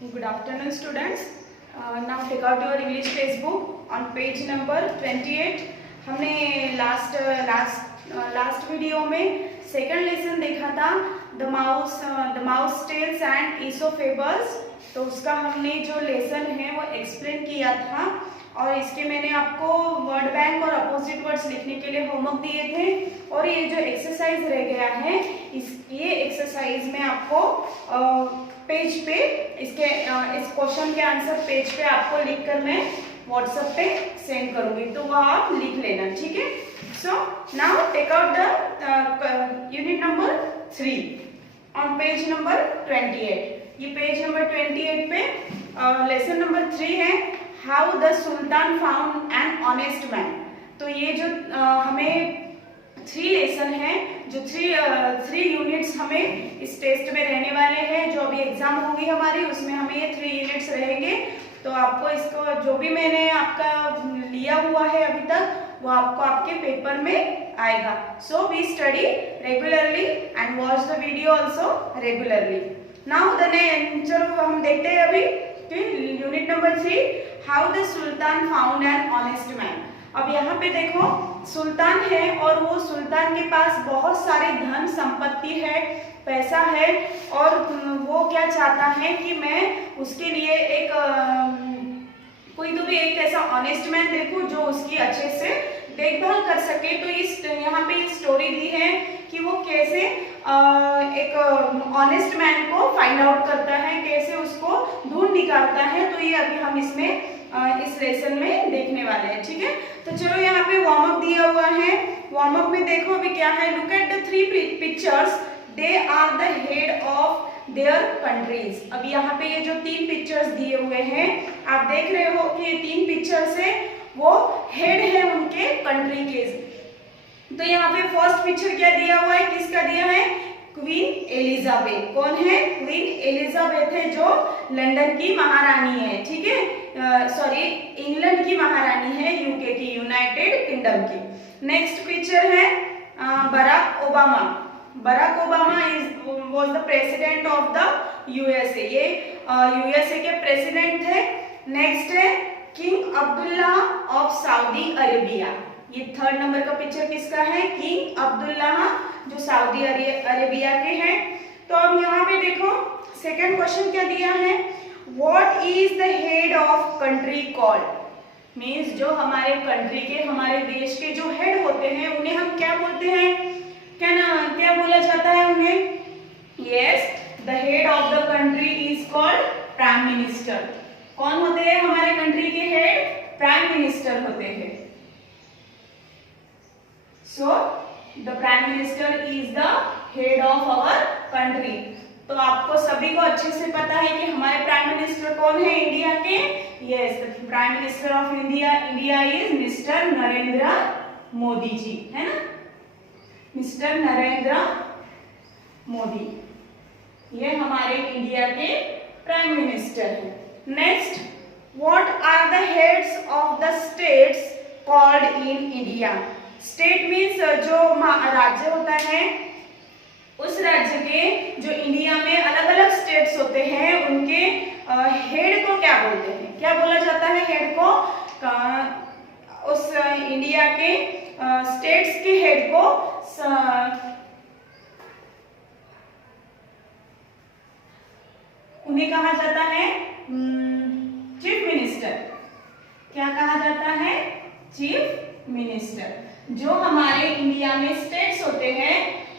Good afternoon, students. Now take out your English textbook on page number 28. हमने last video में second lesson देखा था the mouse tales and ईसोफेबल्स। तो उसका हमने जो लेसन है वो एक्सप्लेन किया था और इसके मैंने आपको वर्ड बैंक और अपोजिट वर्ड्स लिखने के लिए होमवर्क दिए थे। और ये जो एक्सरसाइज रह गया है ये एक्सरसाइज में आपको पेज पे इस क्वेश्चन के आंसर पेज पे आपको लिखकर मैं व्हाट्सएप पे सेंड करूंगी, तो वह आप लिख लेना, ठीक है। So now take out the unit number 3 on page number 28। ये पेज नंबर 28 पे लेसन नंबर 3 है, how the sultan found an honest man. तो ये जो हमें 3 लेसन है, जो 3 यूनिट्स हमें इस टेस्ट में रहने वाले हैं, जो अभी एग्जाम होगी हमारी उसमें हमें ये 3 यूनिट्स रहेंगे। तो आपको इसको जो भी मैंने आपका लिया हुआ है अभी तक वो आपको आपके पेपर में आएगा। So we study regularly and watch the video also regularly. Now चलो हम देखते हैं अभी unit number 3, how the sultan found an honest man. अब यहाँ पे देखो सुल्तान है और वो सुल्तान के पास बहुत सारे धन संपत्ति है, पैसा है, और वो क्या चाहता है कि मैं उसके लिए एक कोई तो भी एक ऐसा ऑनेस्ट मैन देखूं जो उसकी अच्छे से देखभाल कर सके। तो इस यहाँ पे स्टोरी दी है कि वो कैसे एक ऑनेस्ट मैन को फाइंड आउट करता है, कैसे उसको ढूंढ निकालता है। तो ये अभी हम इसमें इस लेसन में देखने वाले हैं, ठीक है। तो चलो यहाँ पे वार्म अप दिया हुआ है। वार्म अप में देखो अभी क्या है, look at the 3 pictures, they are the head of their countries. अब यहाँ पे ये जो 3 पिक्चर्स दिए हुए हैं आप देख रहे हो कि ये 3 पिक्चर्स है वो हेड है उनके कंट्री के। तो यहाँ पे फर्स्ट पिक्चर क्या दिया हुआ है, किसका दिया है, क्वीन एलिजाबेथ। कौन है, क्वीन एलिजाबेथ है जो लंदन की महारानी है, ठीक है, सॉरी इंग्लैंड की महारानी है, यूके की, यूनाइटेड किंगडम की। नेक्स्ट पिक्चर है Barack Obama. Barack Obama was the president of the USA, ये यूएसए के प्रेसिडेंट थे। नेक्स्ट है king Abdullah of Saudi Arabia. ये 3rd नंबर का पिक्चर किसका है, किंग अब्दुल्ला जो सऊदी अरेबिया के हैं। तो अब यहाँ पे देखो सेकंड क्वेश्चन क्या दिया है, what is the head of country called. Means जो हमारे कंट्री के, हमारे देश के जो हेड होते हैं उन्हें हम क्या बोलते हैं, क्या बोला जाता है उन्हें, yes the head of the country is called prime minister. कौन होते हैं हमारे कंट्री के हेड, प्राइम मिनिस्टर होते हैं। So the prime minister is the head of our country. तो आपको सभी को अच्छे से पता है कि हमारे प्राइम मिनिस्टर कौन है इंडिया के, yes the prime minister of India is mister Narendra Modi ji, है ना, मिस्टर नरेंद्र मोदी, ये हमारे इंडिया के प्राइम मिनिस्टर हैं। Next, what are the heads of the states called in India. State means जो राज्य होता है, उस राज्य के जो इंडिया में अलग अलग स्टेट्स होते हैं उनके हेड को क्या बोलते हैं, क्या बोला जाता है हेड को, उस इंडिया के स्टेट्स के हेड को उन्हें कहा जाता है चीफ मिनिस्टर। क्या कहा जाता है, चीफ मिनिस्टर। जो हमारे इंडिया में स्टेट्स होते हैं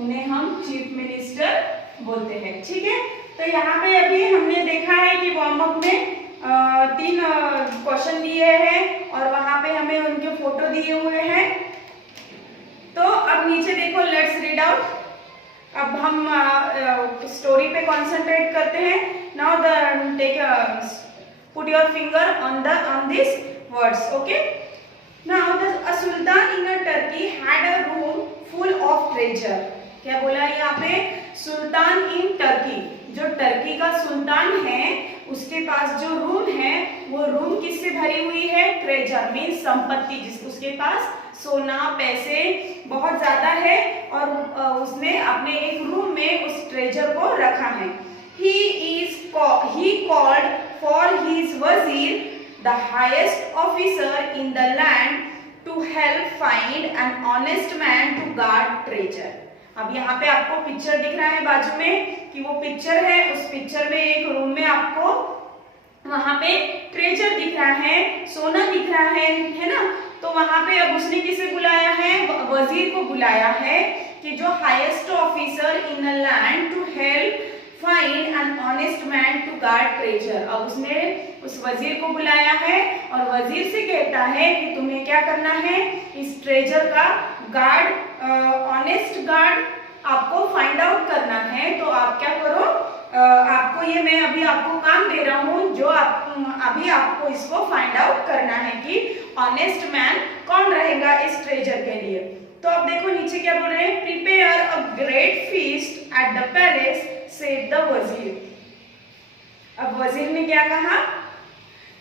उन्हें हम चीफ मिनिस्टर बोलते हैं, ठीक है। तो यहाँ पे अभी हमने देखा है कि वार्म अप में 3 क्वेश्चन दिए हैं और वहां पे हमें उनके फोटो दिए हुए हैं। तो अब नीचे देखो, लेट्स रीड आउट। अब हम स्टोरी पे कंसंट्रेट करते हैं। Now the take put your finger on this words, okay. Now a sultan in a Turkey had a room full of treasure. क्या बोला यहाँ पे, सुल्तान इन टर्की, जो टर्की का सुल्तान है उसके पास जो रूम है वो रूम किससे भरी हुई है, ट्रेजर मीन्स संपत्ति, जिस उसके पास सोना पैसे बहुत ज्यादा है और उसने अपने एक रूम में उस ट्रेजर को रखा है। He is he called for his wazir, the highest officer in the land, to help find an honest man to guard treasure. अब यहाँ पे आपको पिक्चर दिख रहा है बाजू में कि वो पिक्चर है, उस पिक्चर में एक रूम में आपको वहां पे ट्रेजर दिख रहा है, सोना दिख रहा है ना। तो वहां पे अब उसने किसे बुलाया है, वजीर को बुलाया है कि जो highest officer in the land to help find an honest man to guard treasure. अब उसने उस वजीर को बुलाया है और वजीर से कहता है कि तुम्हें क्या करना है, इस ट्रेजर का गार्ड, ऑनेस्ट गार्ड आपको फाइंड आउट करना है। तो आप क्या करो, आपको ये मैं अभी आपको काम दे रहा हूँ, जो अभी आपको इसको फाइंड आउट करना है कि ऑनेस्ट मैन कौन रहेगा इस ट्रेजर के लिए। तो अब देखो नीचे क्या बोल रहे हैं, prepare a great feast at the palace said the वजीर। अब वजीर ने क्या कहा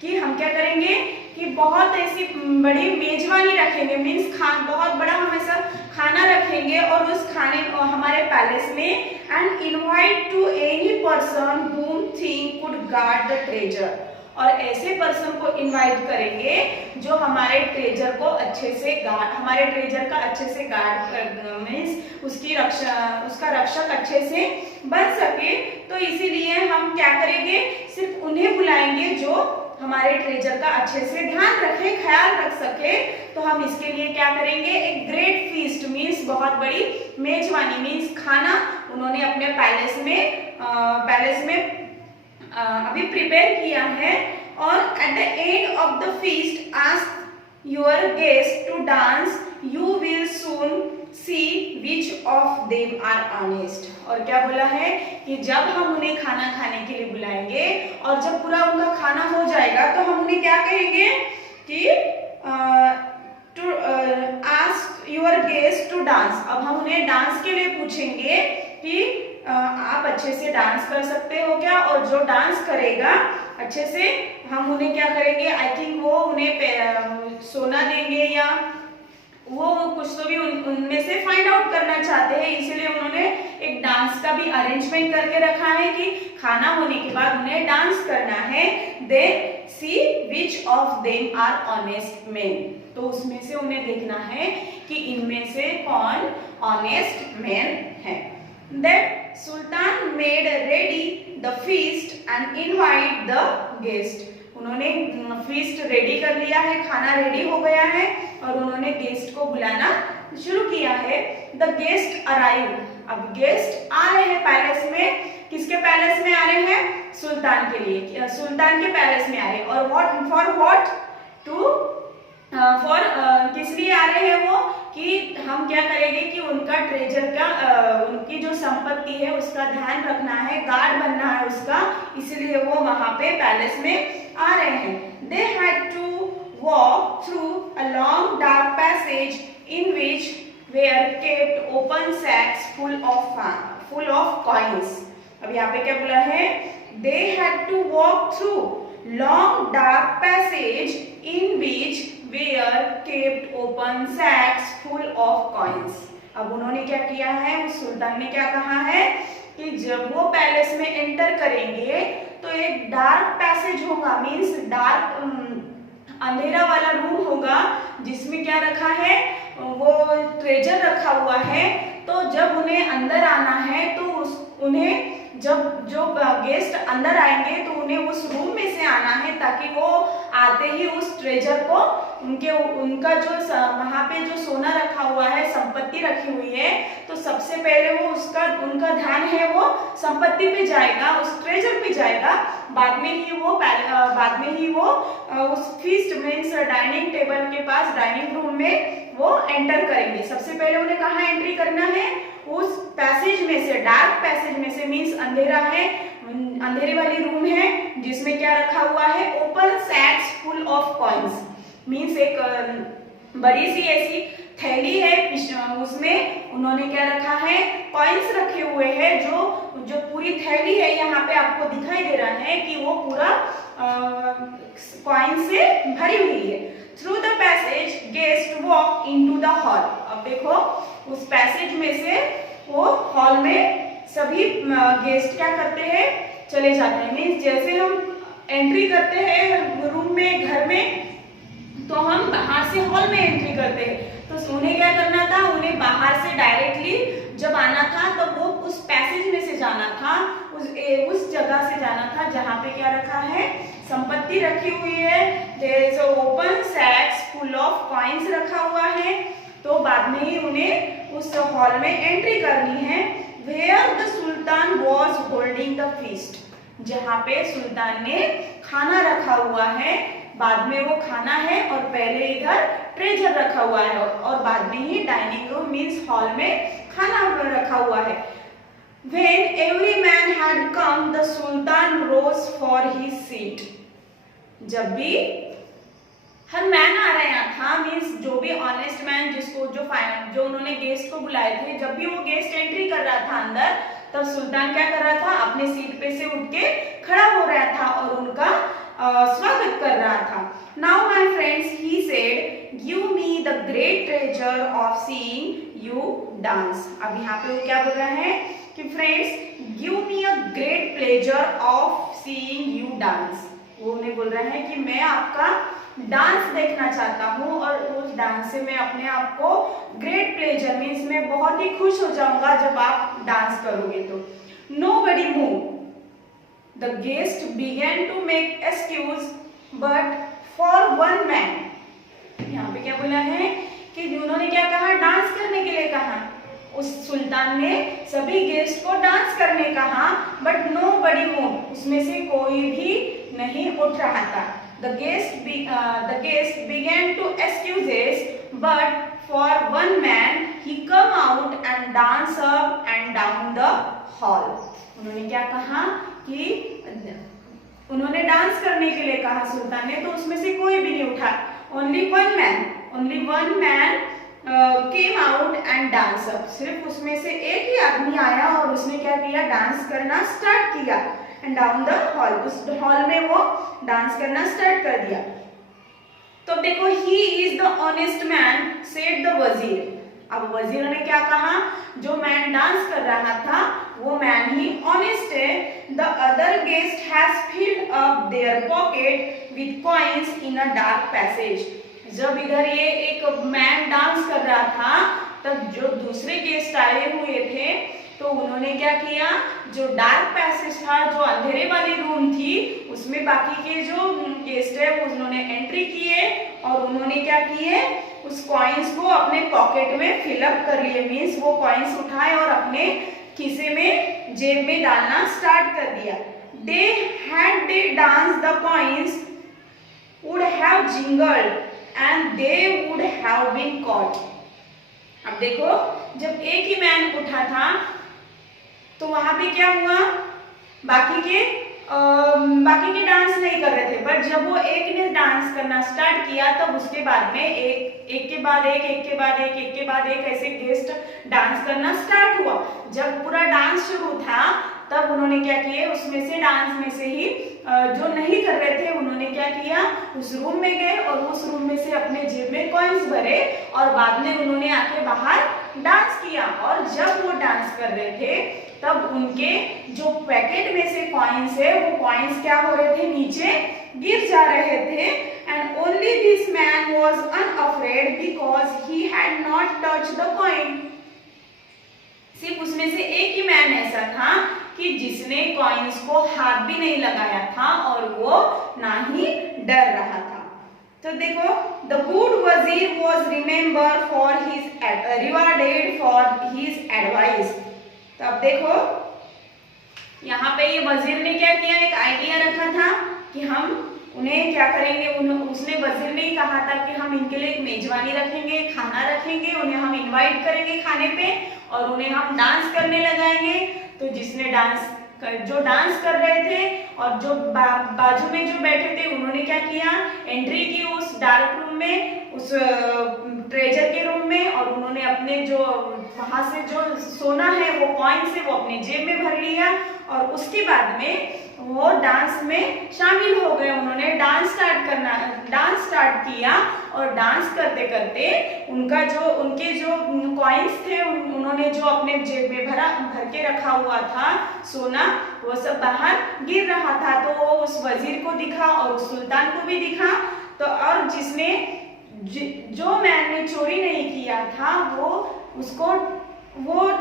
कि हम क्या करेंगे कि बहुत ऐसी बड़ी मेजबानी रखेंगे, मीन्स बहुत बड़ा हमेशा खाना रखेंगे और उस खाने हमारे पैलेस में, and invite to any person whom think could guard the treasure। और ऐसे पर्सन को इनवाइट करेंगे जो हमारे ट्रेजर को अच्छे से हमारे ट्रेजर का अच्छे से गार्ड मीन्स उसका रक्षक अच्छे से बन सके। तो इसीलिए हम क्या करेंगे, सिर्फ उन्हें बुलाएंगे जो हमारे ट्रेजर का अच्छे से ध्यान रखे, ख्याल रख सके। तो हम इसके लिए क्या करेंगे, एक ग्रेट फीस्ट मीन्स बहुत बड़ी मेजबानी, मीन्स खाना उन्होंने अपने पैलेस में अभी प्रिपेयर किया है। और at the end of the feast ask your guest to dance, you will soon see which of them are honest. और क्या बोला है कि जब हम उन्हें खाना खाने के लिए बुलाएंगे और जब पूरा उनका खाना हो जाएगा तो हम उन्हें क्या कहेंगे कि to ask your guest to dance. अब हम उन्हें डांस के लिए पूछेंगे कि आप अच्छे से डांस कर सकते हो क्या, और जो डांस करेगा अच्छे से हम उन्हें क्या करेंगे, आई थिंक वो उन्हें सोना देंगे या वो कुछ तो भी उनमें से फाइंड आउट करना चाहते हैं। इसीलिए उन्होंने एक डांस का भी अरेंजमेंट करके रखा है कि खाना होने के बाद उन्हें डांस करना है। Then see which of them are honest man. तो उसमें से उन्हें देखना है कि इनमें से कौन ऑनेस्ट मैन है। Then Sultan made ready the feast and invite the guest. उन्होंने फीस्ट रेडी कर लिया है, खाना रेडी हो गया है और उन्होंने गेस्ट को बुलाना शुरू किया है। The guest arrive. अब गेस्ट आ रहे हैं पैलेस में, किसके पैलेस में आ रहे हैं, सुल्तान के लिए, सुल्तान के पैलेस में आ रहे हैं। और what for what to for किस लिए आ रहे हैं वो, कि हम क्या करेंगे कि उनका ट्रेजर का उनकी जो संपत्ति है उसका ध्यान रखना है, गार्ड बनना है उसका, इसलिए वो वहां पे पैलेस में आ रहे हैं। They had to walk through a long dark passage in which were kept open sacks full of coins. अब यहाँ पे क्या बोला है, they had to walk through long dark passage in which were kept open sacks full of coins। अब उन्होंने क्या किया है, उस सुल्तान ने क्या कहा है कि जब वो पैलेस में एंटर करेंगे तो एक डार्क पैसेज होगा, मींस डार्क अंधेरा वाला रूम होगा जिसमें क्या रखा है, वो ट्रेजर रखा हुआ है। तो जब उन्हें अंदर आना है तो उन्हें जब जो गेस्ट अंदर आएंगे तो उन्हें उस रूम में से आना है ताकि वो आते ही उस ट्रेजर को उनका जो वहां पे जो सोना रखा हुआ है, संपत्ति रखी हुई है, तो सबसे पहले वो उनका ध्यान है वो संपत्ति पे जाएगा, उस ट्रेजर पे जाएगा। बाद में ही वो उस फीस्ट मीन्स डाइनिंग टेबल के पास, डाइनिंग रूम में वो एंटर करेंगे। सबसे पहले उन्हें कहाँ एंट्री करना है, उस पैसेज में से, डार्क पैसेज में से, मीन्स अंधेरा है, अंधेरे वाली रूम है जिसमें क्या रखा हुआ है, open sacks full of coins, means एक बड़ी सी ऐसी थैली है, उसमें उन्होंने क्या रखा है, कॉइन्स रखे हुए हैं। जो पूरी थैली है यहाँ पे आपको दिखाई दे रहा है कि वो पूरा कॉइन से भरी हुई है। Through the passage guest walk into the hall. अब देखो उस पैसेज में से वो हॉल में सभी गेस्ट क्या करते हैं, चले जाते हैं। मीन्स जैसे हम एंट्री करते हैं रूम में, घर में, तो हम बाहर से हॉल में एंट्री करते हैं। तो उन्हें क्या करना था, उन्हें बाहर से डायरेक्टली जब आना था तो वो उस पैसेज में से जाना था, उस जगह से जाना था जहाँ पे क्या रखा है, संपत्ति रखी हुई है। There is a open sacks full of coins रखा हुआ है। तो बाद में ही उन्हें उस हॉल में एंट्री करनी है। Where the sultan was holding the feast, जहाँ पे सुल्तान ने खाना रखा हुआ है। बाद में वो खाना है और पहले इधर ट्रेजर रखा हुआ है, और बाद में ही डाइनिंग रूम मीन्स हॉल में खाना रखा हुआ है। When every man had come, the Sultan rose for his seat. जब भी हर मैन आ रहा था, मीन्स जो भी ऑनेस्ट मैन, जिसको जो उन्होंने गेस्ट को बुलाए थे, जब भी वो गेस्ट एंट्री कर रहा था अंदर, तब सुल्तान क्या कर रहा था, अपने सीट पे से उठ के खड़ा हो रहा था और उनका स्वागत कर रहा था। Now my friends, he said, give me the great pleasure of seeing you dance. अब यहाँ पे वो क्या बोल रहा है कि friends, give me a great pleasure of seeing you dance. वो उन्हें बोल रहा है कि मैं आपका डांस देखना चाहता हूँ और उस डांस से मैं अपने आप को ग्रेट प्लेजर मीन्स मैं बहुत ही खुश हो जाऊंगा जब आप डांस करोगे तो। Nobody moved. The guest began to make excuse, but for one man. यहाँ पे क्या बोला है कि उन्होंने क्या कहा, डांस करने के लिए कहा। उस सुल्तान ने सभी गेस्ट को डांस करने कहा, बट nobody moved. उसमें से कोई भी नहीं उठ रहा था। The guest began to excuses, but for one man he come out and dance up and down the hall. उन्होंने क्या कहा कि उन्होंने डांस करने के लिए कहा सुल्तान ने, तो उसमें से कोई भी नहीं उठा। only one man came out and dance up. सिर्फ उसमें से एक ही आदमी आया और उसने क्या किया, डांस करना स्टार्ट किया। and down the hall, उस हॉल में वो डांस करना स्टार्ट कर दिया। तो देखो, he is the honest man, said the वजीर। अब वजीर ने क्या कहा, जो मैन डांस कर रहा था वो मैन ही ऑनेस्ट है। The other guest has filled up their pocket with coins in a dark passage. जब इधर ये एक मैन डांस कर रहा था, तब जो दूसरे गेस्ट आए हुए थे तो उन्होंने क्या किया, जो डार्क पैसेज था, जो अंधेरे वाली रूम थी, उसमें बाकी के जो गेस्ट है उन्होंने एंट्री किए और उन्होंने क्या किए, उस कॉइन्स को अपने पॉकेट में फिलअप कर लिए। मीन्स वो कॉइन्स उठाए और अपने खीसे में, जेब में डालना स्टार्ट कर दिया। They had they danced, the coins would have jingled and they would have been caught. अब देखो, जब एक ही मैन उठा था तो वहां पे क्या हुआ, बाकी के डांस नहीं कर रहे थे, बट जब वो एक ने डांस करना स्टार्ट किया तब उसके बाद में एक के बाद एक ऐसे गेस्ट डांस करना स्टार्ट हुआ। जब पूरा डांस शुरू था तब उन्होंने क्या किया, उसमें से डांस में से ही जो नहीं कर रहे थे उन्होंने क्या किया, उस रूम में गए और उस रूम में से अपने जेब में कॉइन्स भरे और बाद में उन्होंने आके बाहर डांस किया। और जब वो डांस कर रहे थे तब उनके जो पैकेट में से कॉइन्स है वो कॉइन्स क्या हो रहे थे, नीचे गिर जा रहे थे। And only this man was unafraid because he had not touched the coin. सिर्फ उसमें से एक ही मैन ऐसा था कि जिसने कॉइन्स को हाथ भी नहीं लगाया था और वो ना ही डर रहा था। तो देखो, द गुड वजीर was remember for his rewarded for his advice. तो अब देखो, यहाँ पे ये वजीर ने क्या किया, एक आइडिया रखा था कि हम उन्हें क्या करेंगे, उसने वजीर ने कहा था कि हम इनके लिए एक मेजबानी रखेंगे, खाना रखेंगे, उन्हें हम इनवाइट करेंगे खाने पे और उन्हें हम डांस करने लगाएंगे। तो जिसने जो डांस कर रहे थे और जो बाजू में जो बैठे थे उन्होंने क्या किया, एंट्री की उस डार्क रूम में, उस ट्रेजर के रूम में और उन्होंने अपने जो वहां से जो सोना है वो कॉइन्स है वो अपने जेब में भर लिया और उसके बाद में वो डांस में शामिल हो गए। उन्होंने डांस स्टार्ट किया और डांस करते करते उनके जो कॉइन्स थे उन्होंने जो अपने जेब में भर के रखा हुआ था सोना वो सब बाहर गिर रहा था। तो वो उस वजीर को दिखा और उस सुल्तान को भी दिखा। तो और जिसने जो मैन ने चोरी नहीं किया था वो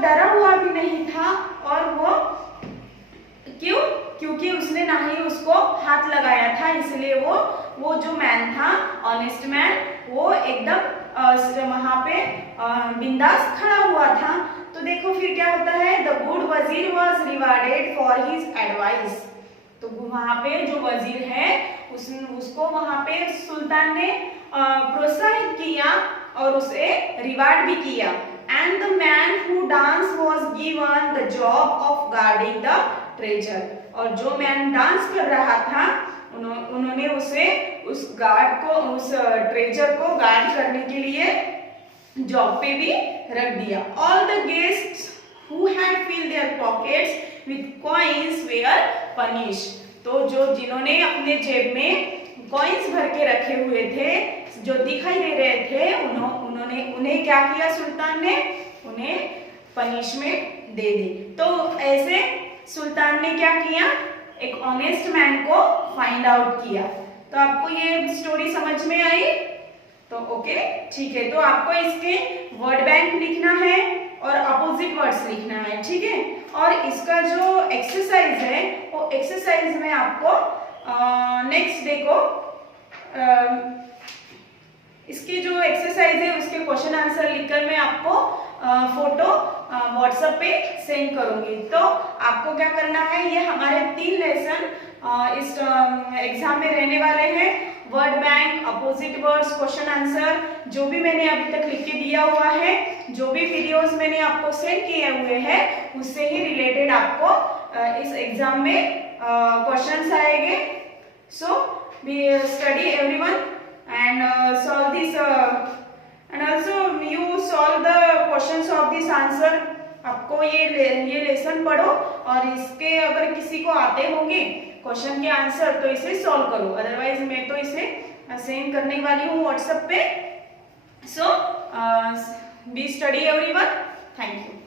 डरा हुआ भी नहीं था और वो क्योंकि उसने ना ही उसको हाथ लगाया था, इसलिए वो जो मैन था ऑनेस्ट मैन वो एकदम वहां पे बिंदास खड़ा हुआ था। तो देखो फिर क्या होता है, द गुड वजीर was rewarded for his advice. तो वहां पे जो वजीर है उसको वहां पे सुल्तान ने प्रोत्साहित किया और उसे रिवार्ड भी किया। And the man who dance was given the job of guarding the treasure. और जो मैन डांस कर रहा था उन्होंने उसे उस ट्रेजर को गार्ड करने के लिए जॉब पे भी रख दिया। All the guests who had filled their pockets with coins were punished. तो जिन्होंने अपने जेब में कॉइन्स भर के रखे हुए थे जो दिखाई दे रहे थे उन्हें क्या किया, सुल्तान ने उन्हें पनिशमेंट दे दी। तो ऐसे सुल्तान ने क्या किया, एक ऑनेस्ट मैन को फाइंड आउट किया। तो आपको ये स्टोरी समझ में आई? तो ओके ठीक है। तो आपको इसके वर्ड बैंक लिखना है और अपोजिट वर्ड्स लिखना है, ठीक है। और इसका जो एक्सरसाइज है वो एक्सरसाइज में आपको नेक्स्ट डे को इसकी जो एक्सरसाइज है उसके क्वेश्चन आंसर लिखकर मैं आपको फोटो व्हाट्सएप पे सेंड करूंगी। तो आपको क्या करना है, ये हमारे 3 लेसन इस एग्जाम में रहने वाले हैं। Word bank, opposite words, question answer, जो भी मैंने अभी तक लिख के दिया हुआ है, जो भी वीडियोस मैंने आपको सेंड किए हुए हैं उससे ही रिलेटेड आपको इस एग्जाम में क्वेश्चंस आएंगे। So we study everyone and solve this and also you solve the questions of this answer। आपको ये लेसन पढ़ो और इसके अगर किसी को आते होंगे क्वेश्चन के आंसर तो इसे सॉल्व करो, अदरवाइज मैं तो इसे सेंड करने वाली हूँ व्हाट्सएप पे। So be study everyone, thank you.